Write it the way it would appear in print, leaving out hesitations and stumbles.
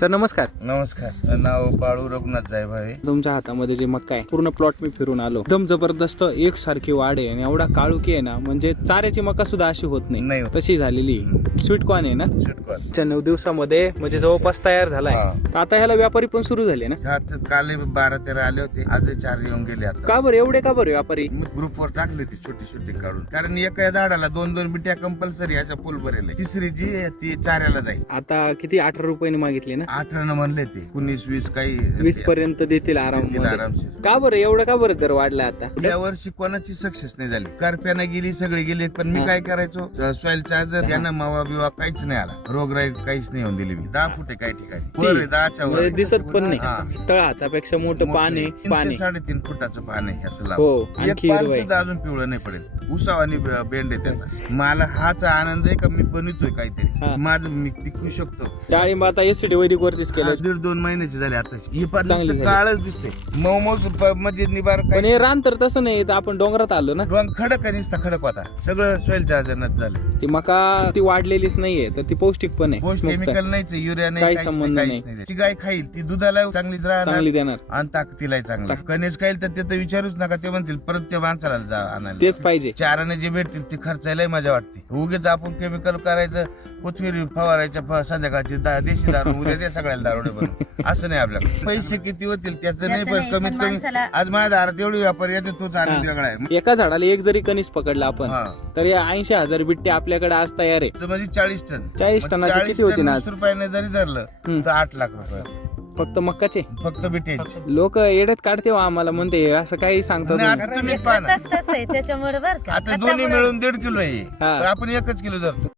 Sir नमस्कार. नमस्कार. नाव बाळू रघुनाथ जायभ आहे. तुमच्या हातामध्ये जे मक्का आहे पूर्ण प्लॉट मी फिरून आलो. एकदम जबरदस्त एकसारखी वाढ आहे आणि एवढा काळुकी आहे ना, म्हणजे चाऱ्याची मका सुद्धा अशी होत नाही तशी झालेली. स्वीट कॉर्न आहे ना, स्वीट कॉर्न 9 दिवसामध्ये म्हणजे जवळपास तयार झालाय. तर आता ह्याला व्यापारी पण सुरू झाले ना. काल 12-13 आले होते, आज 4 येऊन गेले. आता का बरं एवढे का बरं व्यापारी? ग्रुपवर टाकली होती छोटी छोटी काढून, कारण एका झाडाला 2-2 बिट्या कंपल्सरी याच्या फुल भरेल. तिसरी जी आहे ती चाऱ्याला जाईल. आता किती 18 रुपयाने मागितले ना? 18 म्हणले ते, 19-20 काही 20 पर्यंत देतील आरामशीर. का बरं एवढं का बरं दर वाढला आता? या वर्षी कोणाची सक्सेस नाही झाली. करप्यानं गेली, सगळे गेले, पण मी काय करायचो, सॉइल चार्जर यानं मावा बिवा काहीच नाही आला, रोगराई काहीच नाही येऊन दिली. मी 10 फुटे काही ठिकाणी वर 10च्या वर म्हणजे दिसत पण नाही. तळ हातापेक्षा मोठं पान आहे. 3-3.5 फुटाचं पान आहे असं लाभ. हो, एक आणखी पान हिरवं सुद्धा अजून पिवळं नाही पडेल. उसावानी बेंड आहे त्याचा. मला हाच आनंद आहे का मी बनवतोय काहीतरी, माझं मी टिकू शकतो. डाळिंब आता एसटी वैदिक वरतीच केलं. 1.5-2 महिन्याची झाली आता. ही चांगली झाली. काळच दिसते मौमौस म्हणजे निबार पण काही हे रान तर तसं नाही. तर आपण डोंगरात आलो ना, रंग खडक आणि नुसता खडक होता. सगळं सॉइल चार्जर झालं. ती मका ती वाढलेलीच नाहीये, तर ती पौष्टिक पण आहे. पोस्ट केमिकल नाहीच, युरिया नाही, काही काहीच संबंध काहीच नाही. ती गाय खाईल, ती दुधाला चांगलीच चांगली राहणार देणार. आणि ताकदीलाही चांगला. कणेस खाईल तर ते तर विचारूच नका. ते म्हणतील परत त्या माणसाला जा आणायला. तेच पाहिजे. चाराने जे भेटतील ते खर्चायलाही मजा वाटते. उगीच आपण केमिकल करायचं, कोथमीर फवारायच्या संध्याकाळची देशी दारू, उद्या ते सगळ्याला दारोडे बनवू. असं नाही आपल्याला. पैसे किती होतील त्याचं नाही, पण कमीत कमी आज माझ्या दारात एवढी व्यापारी येते, तोच आनंद वेगळा आहे. एका झाडाला एक जरी कणीस पकडला आपण, हा. तर या 80,000 बिट्टे आपल्याकडे आज तयार आहे. तर म्हणजे 40 टन. 40 टनाची किती होती ना आज? 20 रुपयाने जरी धरलं तर 8 लाख रुपये फक्त मक्काचे. फक्त बिट्याचे. लोक येड्यात काढते हो आम्हाला, म्हणते असं काही सांगतो नाही, तुम्ही. आता तुम्ही पाहा ना. तसं आहे त्याच्यामुळे बरं का आता दोन्ही मिळून 1.5 किलो आहे, हा. तर आपण 1 किलो धरतो.